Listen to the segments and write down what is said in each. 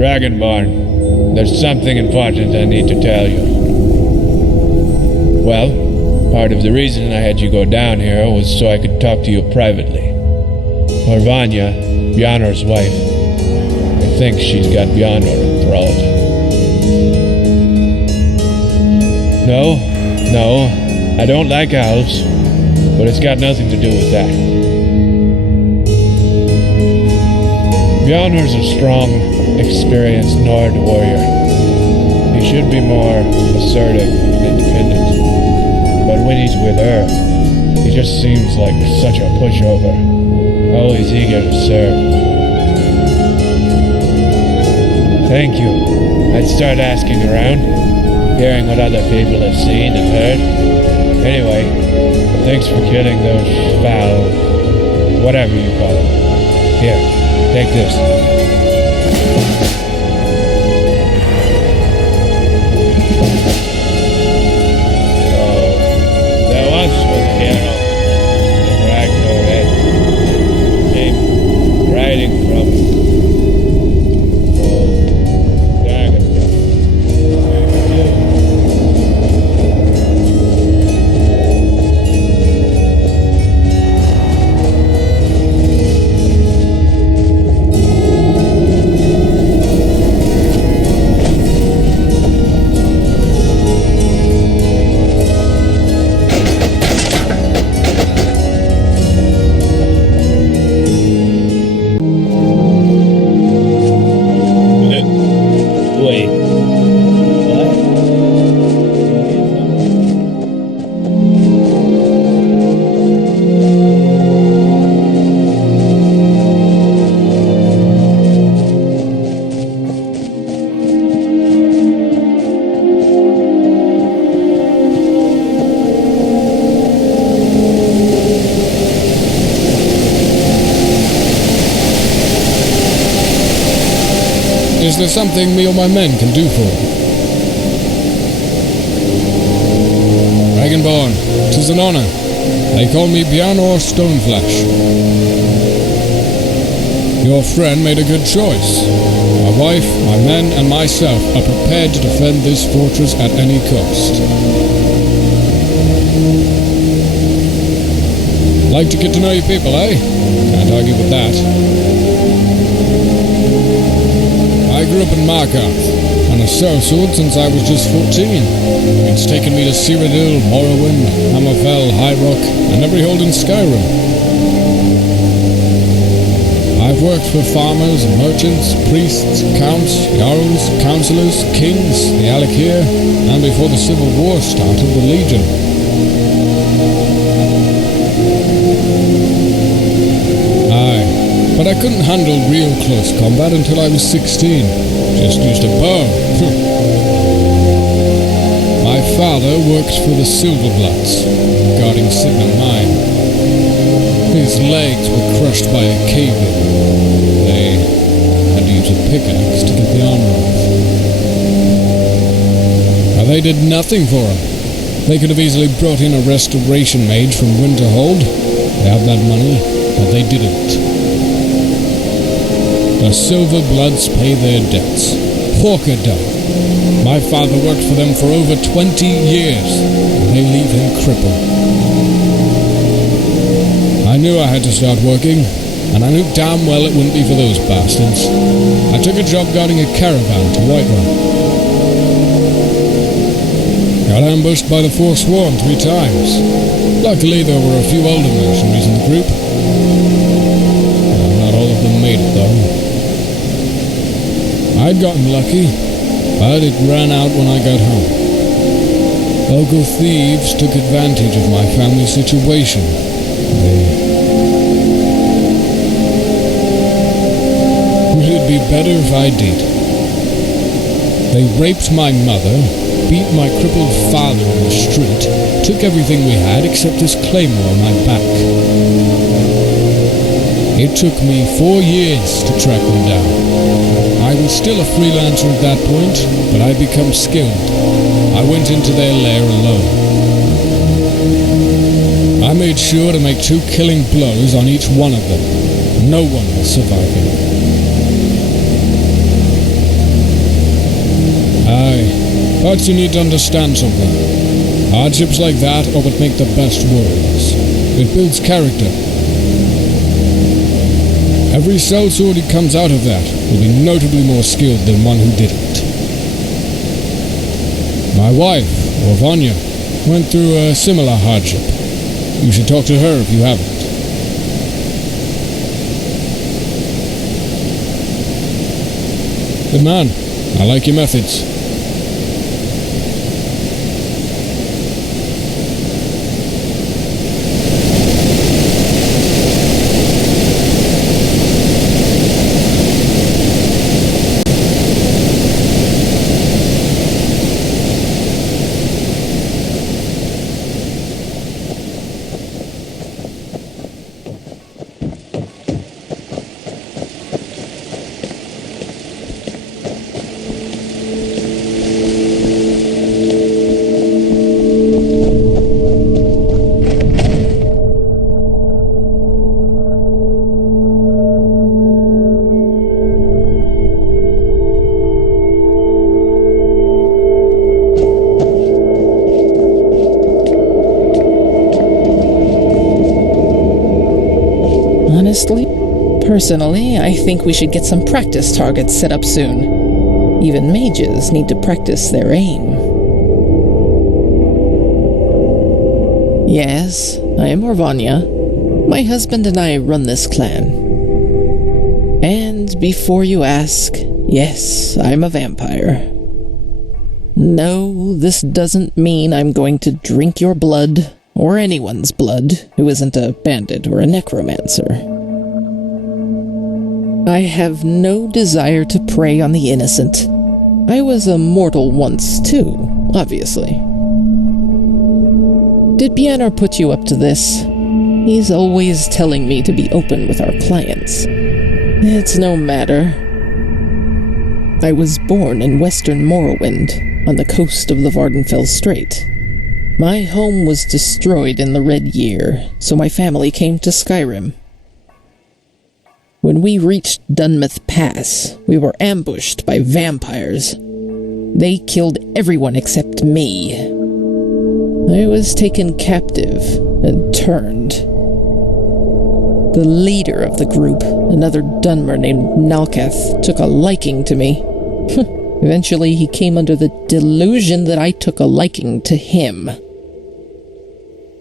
Dragonborn, there's something important I need to tell you. Well, part of the reason I had you go down here was so I could talk to you privately. Orvanya, Bjarnor's wife, I think she's got Bjarnor enthralled. No, I don't like elves, but it's got nothing to do with that. Bjarnor's a strong, experienced Nord warrior. He should be more assertive and independent. But when he's with her, he just seems like such a pushover. Always eager to serve. Thank you. I'd start asking around, hearing what other people have seen and heard. Anyway, thanks for killing those foul, whatever you call them. Here, take this. Is there something me or my men can do for you? Dragonborn, 'tis an honor. They call me Bjarnor Stoneflash. Your friend made a good choice. My wife, my men, and myself are prepared to defend this fortress at any cost. Like to get to know your people, eh? Can't argue with that. I grew up in Markarth, and a sellsword since I was just 14. It's taken me to Cyrodiil, Morrowind, Hammerfell, High Rock, and every hold in Skyrim. I've worked for farmers, merchants, priests, counts, jarls, councillors, kings, the Alakir, and before the Civil War started, the Legion. But I couldn't handle real close combat until I was 16. Just used a bow. My father works for the Silverbloods, guarding Sigma Mine. His legs were crushed by a cave-in. They had to use a pickaxe to get the armor off. Now, they did nothing for him. They could have easily brought in a restoration mage from Winterhold. They had that money, but they didn't. The Silverbloods pay their debts. Porker done. My father worked for them for over 20 years. They leave him crippled. I knew I had to start working, and I knew damn well it wouldn't be for those bastards. I took a job guarding a caravan to Whiterun. Got ambushed by the Forsworn 3 times. Luckily, there were a few older mercenaries in the group. Not all of them made it, though. I'd gotten lucky, but it ran out when I got home. Local thieves took advantage of my family situation. It'd be better if I did. They raped my mother, beat my crippled father in the street, took everything we had except his claymore on my back. It took me 4 years to track them down. I was still a freelancer at that point, but I'd become skilled. I went into their lair alone. I made sure to make 2 killing blows on each one of them. No one was surviving. Aye, but you need to understand something. Hardships like that are what make the best worlds. It builds character. Every sellsword who comes out of that will be notably more skilled than one who didn't. My wife, Vanya, went through a similar hardship. You should talk to her if you haven't. Good man. I like your methods. Personally, I think we should get some practice targets set up soon. Even mages need to practice their aim. Yes, I am Orvania. My husband and I run this clan. And before you ask, yes, I'm a vampire. No, this doesn't mean I'm going to drink your blood, or anyone's blood, who isn't a bandit or a necromancer. I have no desire to prey on the innocent. I was a mortal once, too, obviously. Did Björnar put you up to this? He's always telling me to be open with our clients. It's no matter. I was born in western Morrowind, on the coast of the Vardenfell Strait. My home was destroyed in the Red Year, so my family came to Skyrim. When we reached Dunmouth Pass, we were ambushed by vampires. They killed everyone except me. I was taken captive and turned. The leader of the group, another Dunmer named Nalkath, took a liking to me. Eventually, he came under the delusion that I took a liking to him.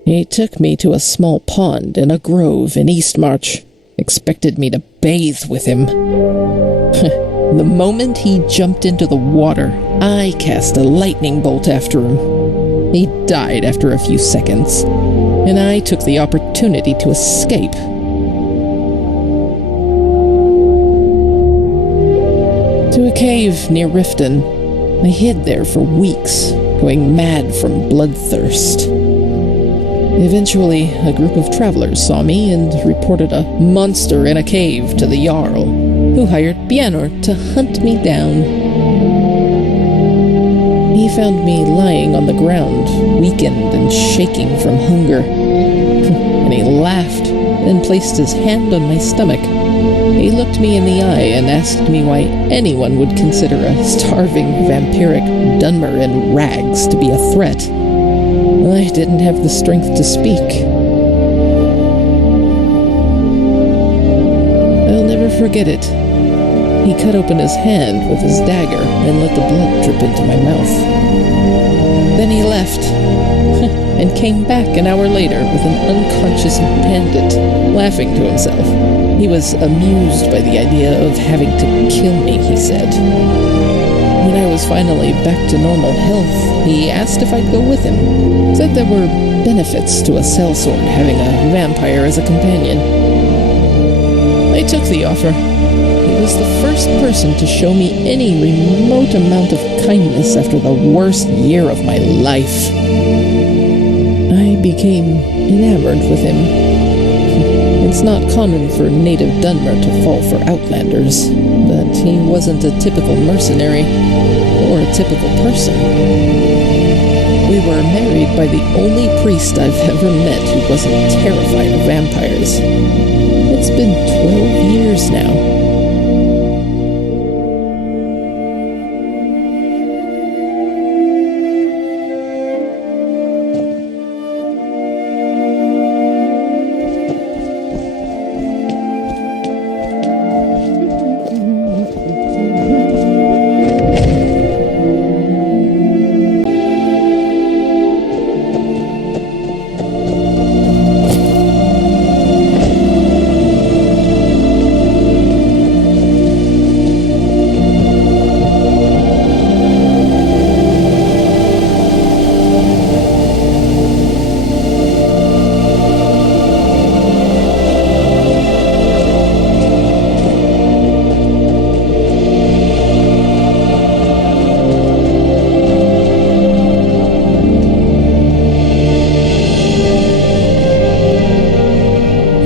He took me to a small pond in a grove in Eastmarch. Expected me to bathe with him. The moment he jumped into the water, I cast a lightning bolt after him. He died after a few seconds, and I took the opportunity to escape. To a cave near Riften. I hid there for weeks, going mad from bloodthirst. Eventually, a group of travelers saw me and reported a monster in a cave to the Jarl, who hired Björnar to hunt me down. He found me lying on the ground, weakened and shaking from hunger. And he laughed, then placed his hand on my stomach. He looked me in the eye and asked me why anyone would consider a starving, vampiric Dunmer in rags to be a threat. I didn't have the strength to speak. I'll never forget it. He cut open his hand with his dagger and let the blood drip into my mouth. Then he left, and came back an hour later with an unconscious bandit, laughing to himself. He was amused by the idea of having to kill me, he said. When I was finally back to normal health, he asked if I'd go with him. Said there were benefits to a sellsword having a vampire as a companion. I took the offer. He was the first person to show me any remote amount of kindness after the worst year of my life. I became enamored with him. It's not common for native Dunmer to fall for outlanders, but he wasn't a typical mercenary or a typical person. We were married by the only priest I've ever met who wasn't terrified of vampires. It's been 12 years now.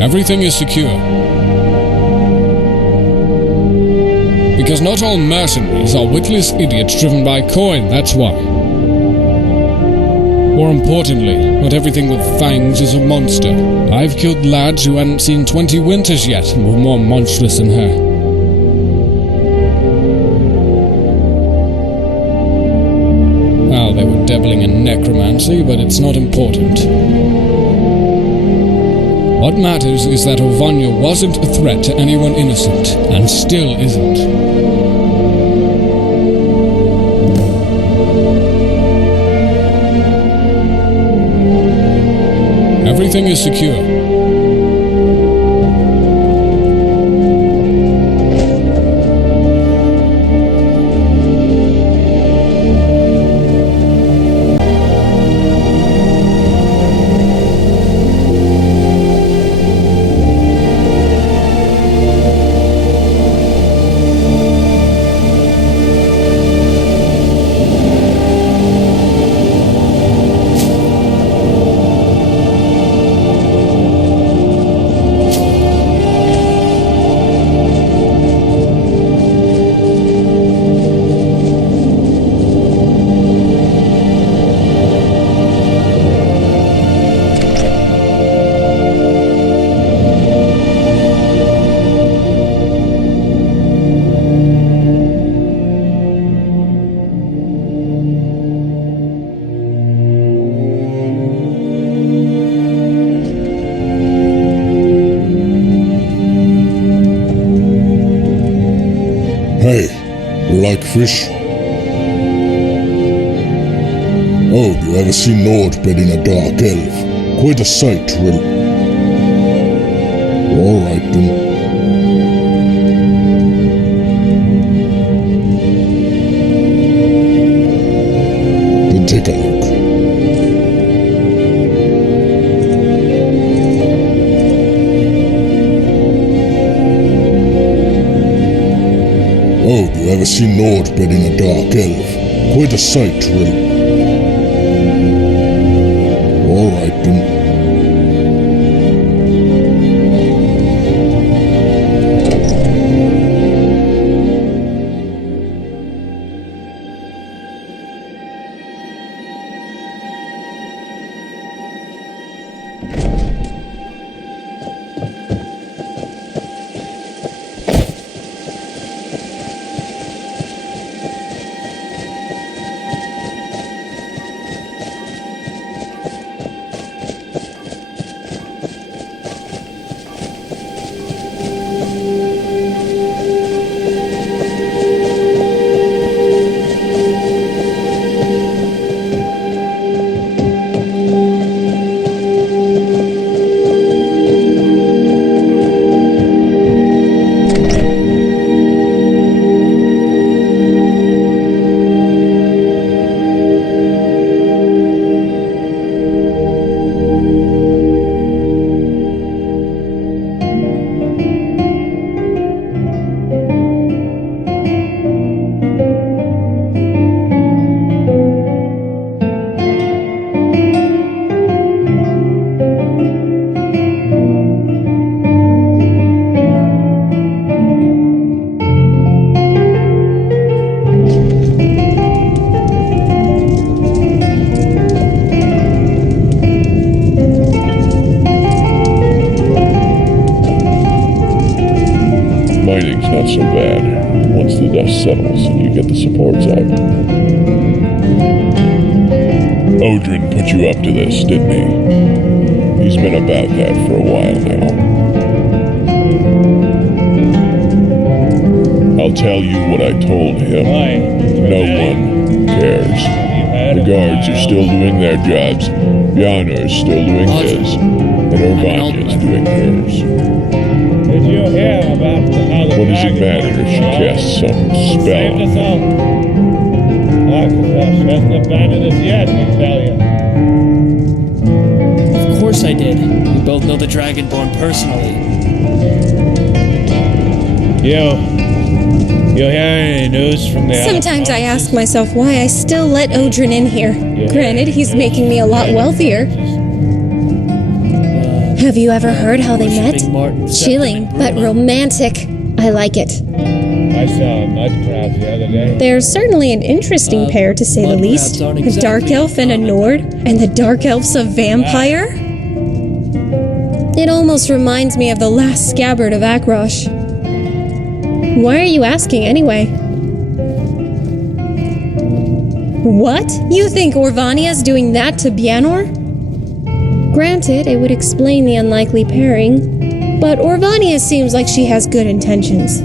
Everything is secure. Because not all mercenaries are witless idiots driven by coin, that's why. More importantly, not everything with fangs is a monster. I've killed lads who hadn't seen 20 winters yet and were more monstrous than her. Well, they were dabbling in necromancy, but it's not important. What matters is that Ovanya wasn't a threat to anyone innocent, and still isn't. Everything is secure. Hey, you like fish? Oh, you ever seen Nord bedding a dark elf? Quite a sight, really. Alright then. Then take a look. Oh, you ever seen Nord bedding a dark elf? Quite a sight, really. Alright then. Mining's not so bad once the dust settles and you get the supports out. Odrin put you up to this, didn't he? He's been about that for a while now. I'll tell you what I told him. No one cares. The guards are still doing their jobs. Bjarnar is still doing his. And Orvanya's doing hers. Did you hear about how the What does it matter if she casts some spell on him? Outcasts hasn't abandoned us yet, I tell you. Of course I did. We both know the Dragonborn personally. You hear any news from the Sometimes I ask myself why I still let Odrin in here. Granted, he's making me a lot wealthier. Have you ever heard how they met? Worshipping Martin, Chilling, Septim, but and Roma. romantic. I like it. I saw a mud crab the other day. They're certainly an interesting pair, to say the mud least. crabs aren't A dark exactly elf and a common. Nord, and the dark elf's a vampire? It almost reminds me of the last scabbard of Akrosh. Why are you asking anyway? What? You think Orvania's doing that to Bianor? Granted, it would explain the unlikely pairing, but Orvania seems like she has good intentions.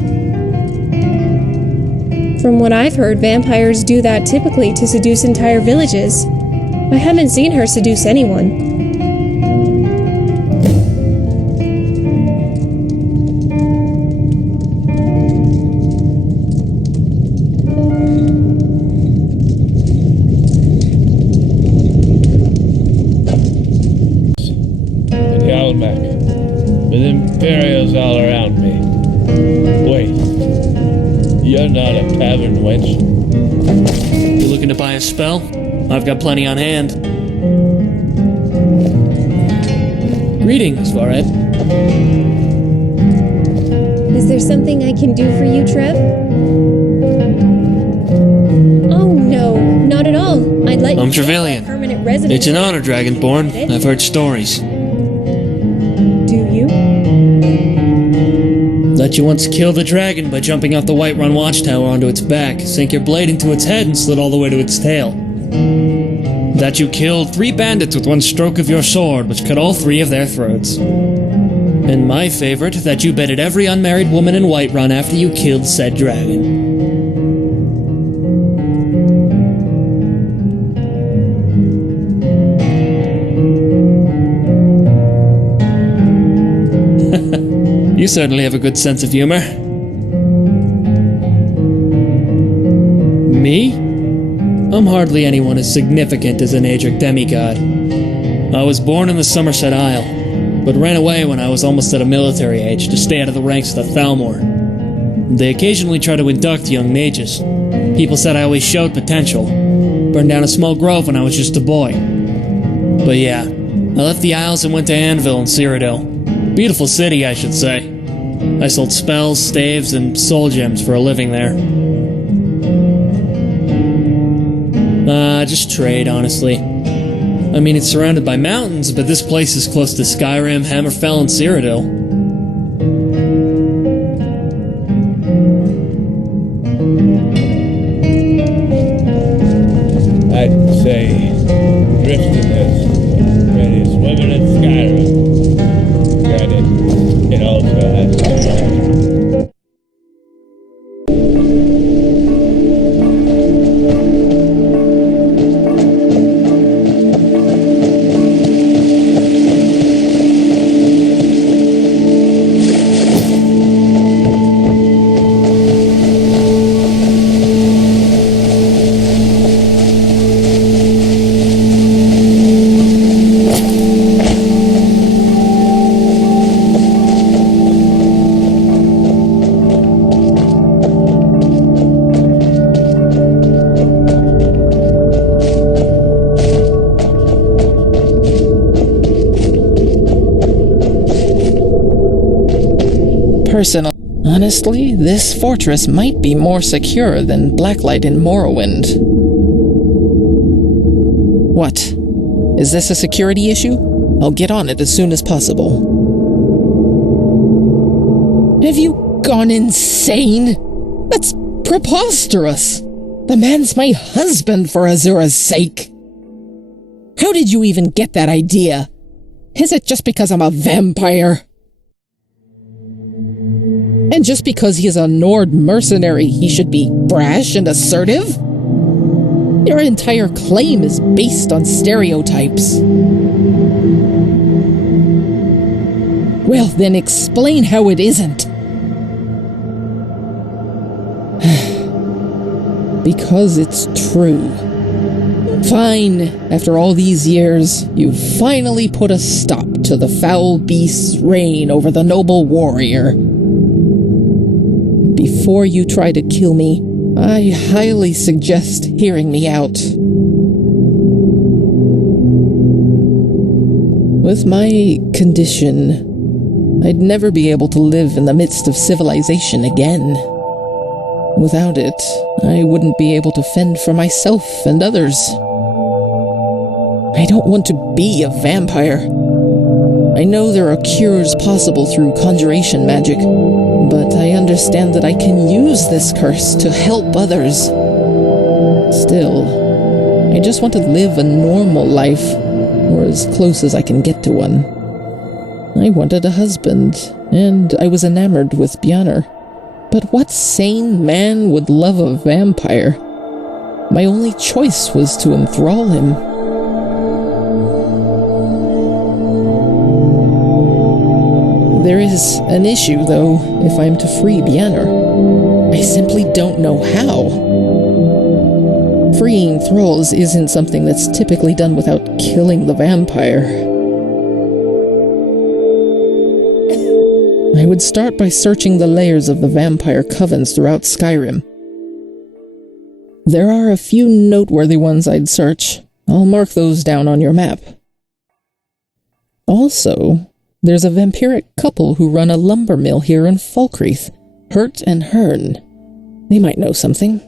From what I've heard, vampires do that typically to seduce entire villages. I haven't seen her seduce anyone. And Yalmak, with Imperials all around me. Wait, you're not a tavern wench? You looking to buy a spell? I've got plenty on hand. Greetings, Varet. Is there something I can do for you, Trev? Oh no, not at all. I'd let I'm you stay Trevelyan. a permanent resident. It's an honor, Dragonborn. I've heard stories. Do you? That you once killed a dragon by jumping off the Whiterun watchtower onto its back, sank your blade into its head and slid all the way to its tail. That you killed 3 bandits with one stroke of your sword, which cut all 3 of their throats. And my favorite, that you bedded every unmarried woman in Whiterun after you killed said dragon. You certainly have a good sense of humor. Me? I'm hardly anyone as significant as an Adric demigod. I was born in the Somerset Isle, but ran away when I was almost at a military age to stay out of the ranks of the Thalmor. They occasionally try to induct young mages. People said I always showed potential. Burned down a small grove when I was just a boy. But yeah, I left the Isles and went to Anvil in Cyrodiil. Beautiful city, I should say. I sold spells, staves, and soul gems for a living there. Just trade, honestly. I mean, it's surrounded by mountains, but this place is close to Skyrim, Hammerfell, and Cyrodiil. I'd say Drifton is the prettiest woman in Skyrim. Granted, it also has stars. Honestly, this fortress might be more secure than Blacklight in Morrowind. What? Is this a security issue? I'll get on it as soon as possible. Have you gone insane? That's preposterous! The man's my husband, for Azura's sake! How did you even get that idea? Is it just because I'm a vampire? And just because he's a Nord mercenary, he should be brash and assertive? Your entire claim is based on stereotypes. Well, then explain how it isn't. Because it's true. Fine, after all these years, you finally put a stop to the foul beast's reign over the noble warrior. Before you try to kill me, I highly suggest hearing me out. With my condition, I'd never be able to live in the midst of civilization again. Without it, I wouldn't be able to fend for myself and others. I don't want to be a vampire. I know there are cures possible through conjuration magic, but I understand that I can use this curse to help others. Still, I just want to live a normal life, or as close as I can get to one. I wanted a husband, and I was enamored with Bjarnar. But what sane man would love a vampire? My only choice was to enthrall him. There is an issue, though, if I'm to free Bjarnar. I simply don't know how. Freeing thralls isn't something that's typically done without killing the vampire. I would start by searching the layers of the vampire covens throughout Skyrim. There are a few noteworthy ones I'd search. I'll mark those down on your map. Also, there's a vampiric couple who run a lumber mill here in Falkreath, Hurt and Hearn. They might know something.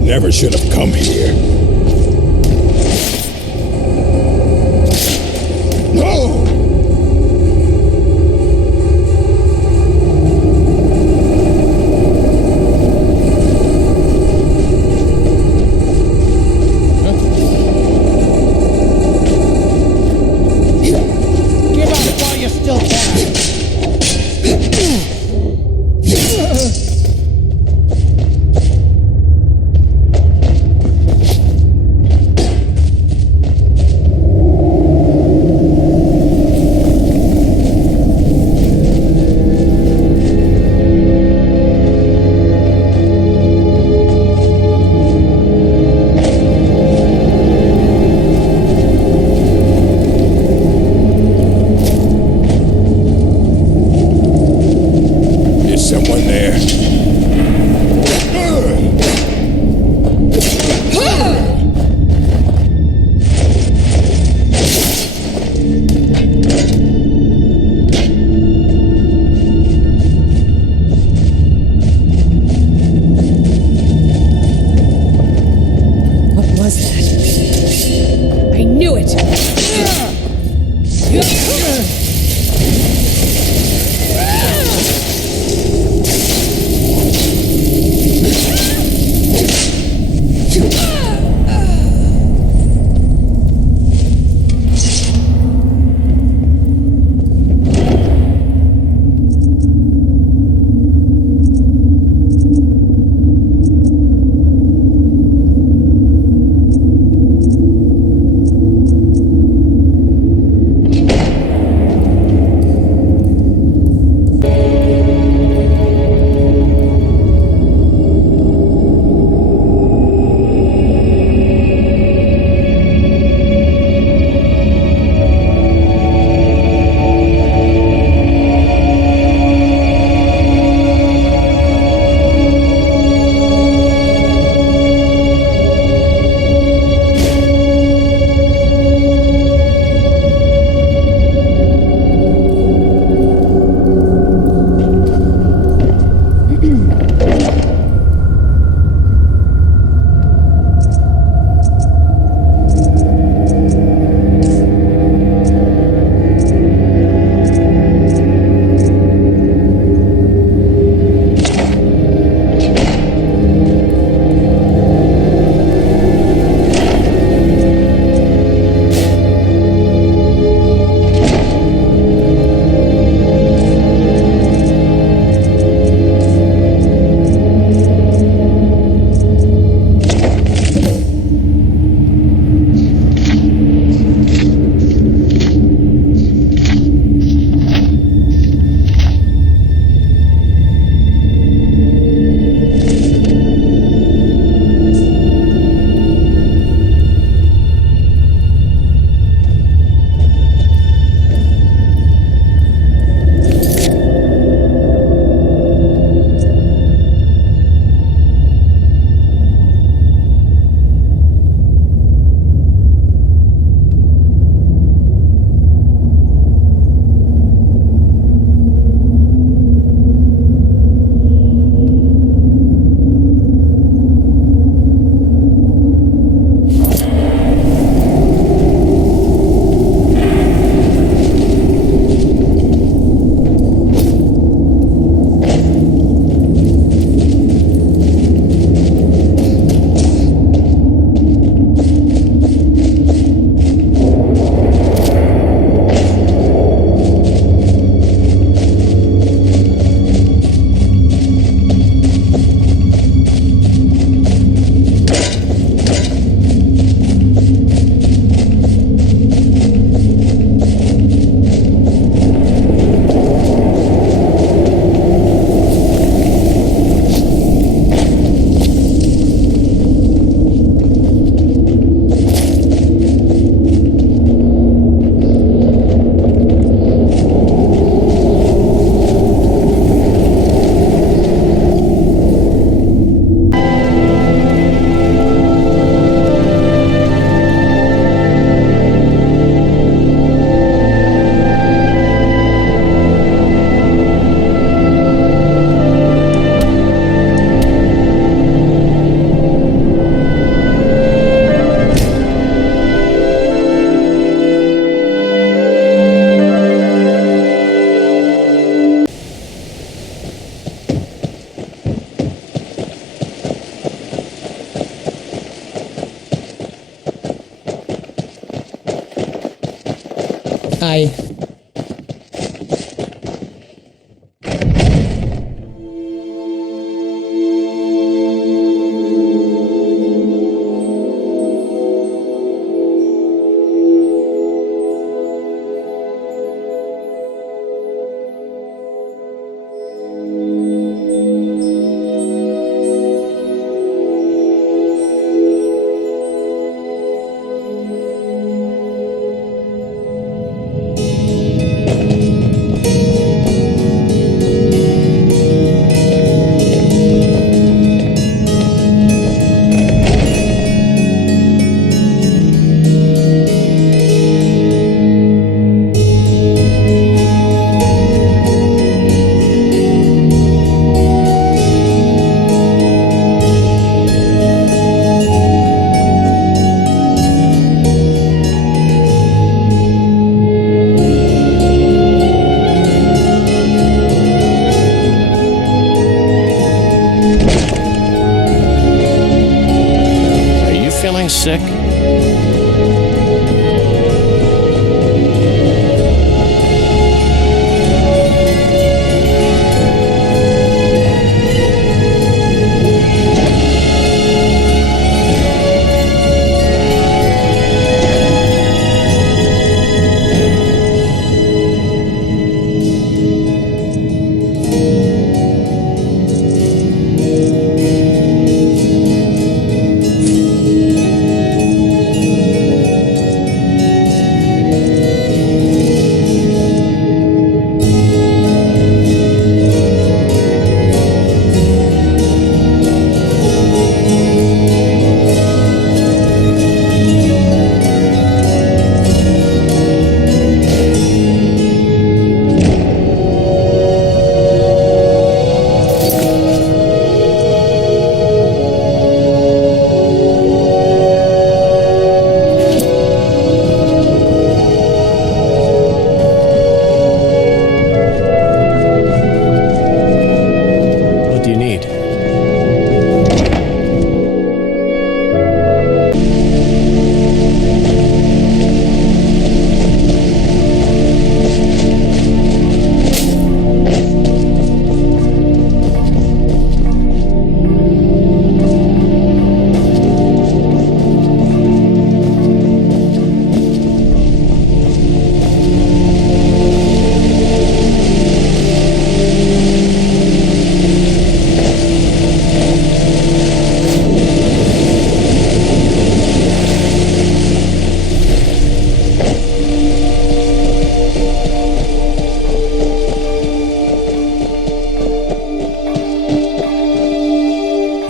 Never should have come here. No! Give up while you still can.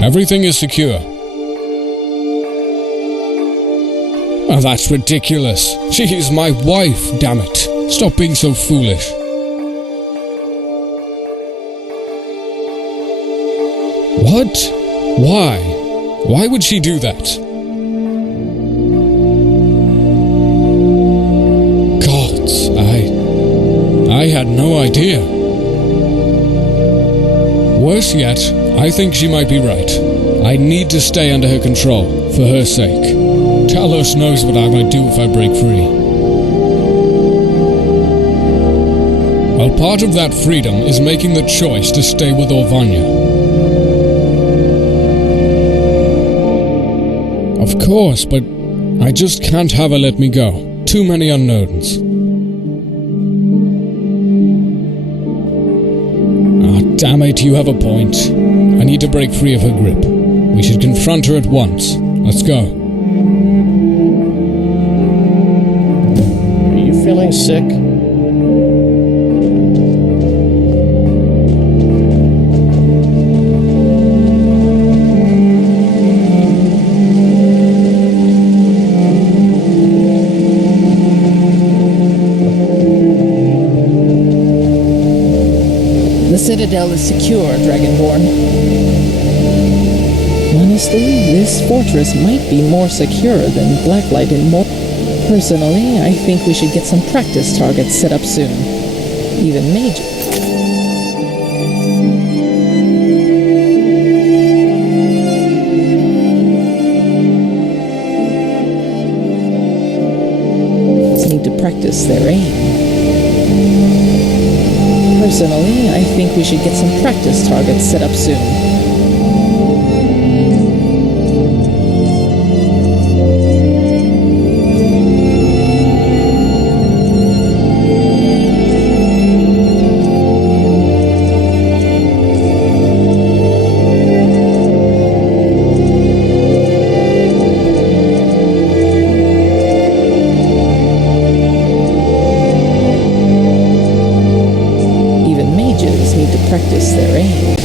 Everything is secure. Oh, that's ridiculous. She's my wife, damn it. Stop being so foolish. What? Why? Why would she do that? Gods, I had no idea. Worse yet, I think she might be right. I need to stay under her control, for her sake. Talos knows what I might do if I break free. Well, part of that freedom is making the choice to stay with Orvania. Of course, but I just can't have her let me go. Too many unknowns. Ah, damn it, you have a point. I need to break free of her grip. We should confront her at once. Let's go. Are you feeling sick? The Citadel is secure, Dragonborn. Honestly, this fortress might be more secure than Blacklight and more. Personally, I think we should get some practice targets set up soon. Even mages. Need to practice their aim. Personally, I think we should get some practice targets set up soon. Practice their aim.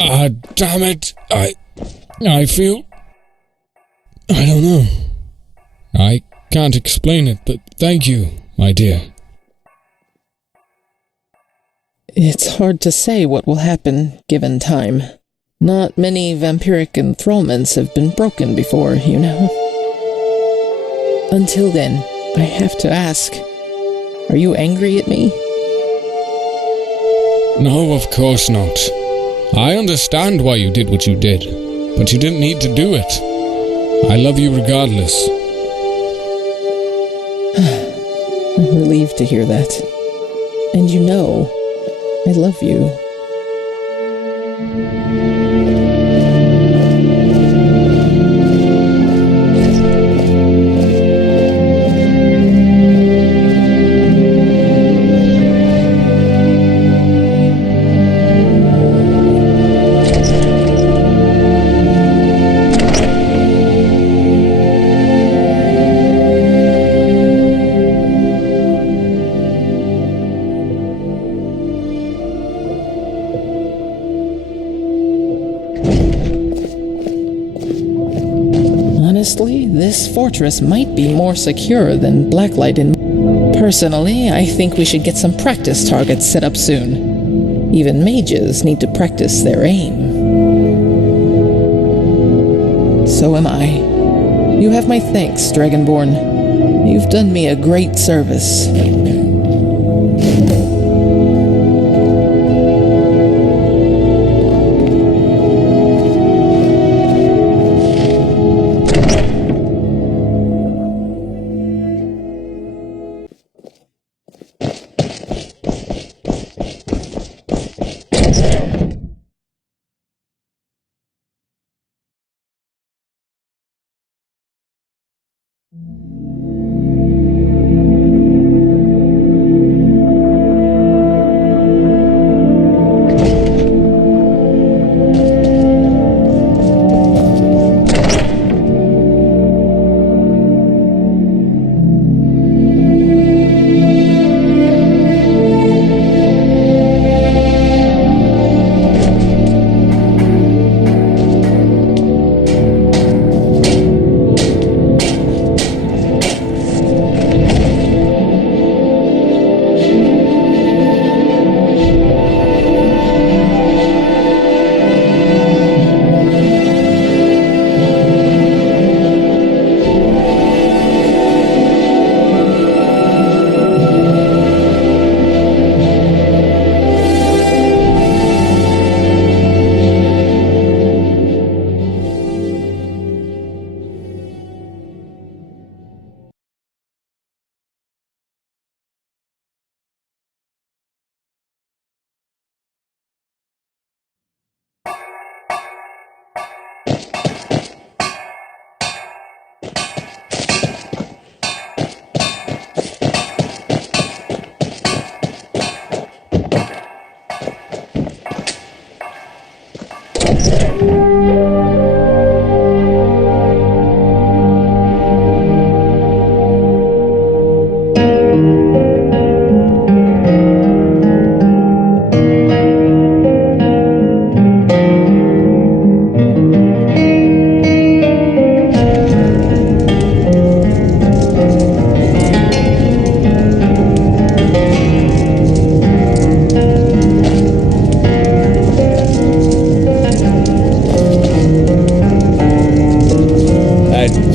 Ah, damn it. I feel... I don't know. I can't explain it, but thank you. my dear? It's hard to say what will happen, given time. Not many vampiric enthrallments have been broken before, you know. Until then, I have to ask, are you angry at me? No, of course not. I understand why you did what you did, but you didn't need to do it. I love you regardless. I'm relieved to hear that. And you know, I love you. Honestly, this fortress might be more secure than Blacklight in... Personally, I think we should get some practice targets set up soon. Even mages need to practice their aim. So am I. You have my thanks, Dragonborn. You've done me a great service.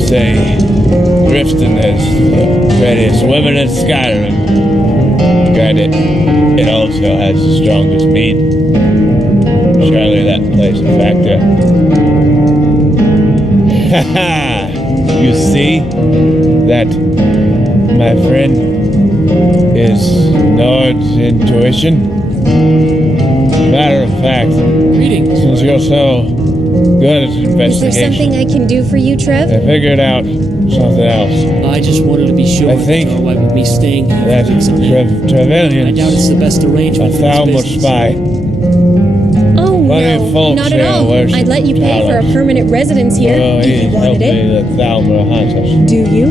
Say Drifton has the prettiest women in Skyrim. Granted, it also has the strongest meat. Surely that plays a factor. Haha! You see that my friend is Nord's intuition? Matter of fact, Greetings. since you're so good at investigation, Is there something I can do for you, Trev? I figured out something else. I just wanted to be sure I think that you're all right with me staying here. That for some time. I Trevelyan's doubt it's the best a arrangement for Thalmor this business. spy. Oh, Plenty of no, folks not at here all. worship I'd let you pay for a Talos. permanent residence here Oh, if he's you helped wanted me it. that Thalmor hunt us. Do you?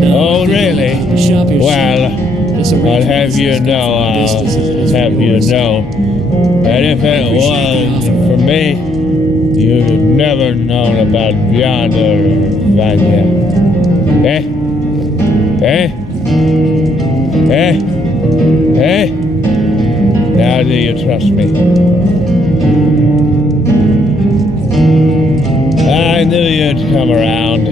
No, Oh, really? the shop here. Well, This I'll arrangement have is you as good know, for I'll business as it is for have you yours. know that if it wasn't for me, you'd have never known about Beyond or Vanya. Eh? Eh? Eh? Eh? Now do you trust me? I knew you'd come around.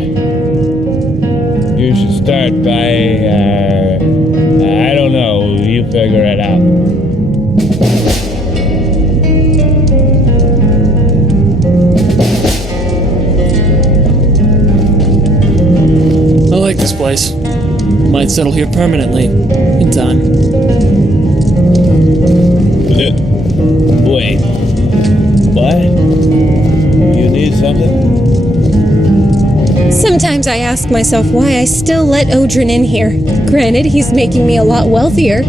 You should start by, I don't know, you figure it out. I like this place. Might settle here permanently, in time. Wait. What? You need something? Sometimes I ask myself why I still let Odrin in here. Granted, he's making me a lot wealthier.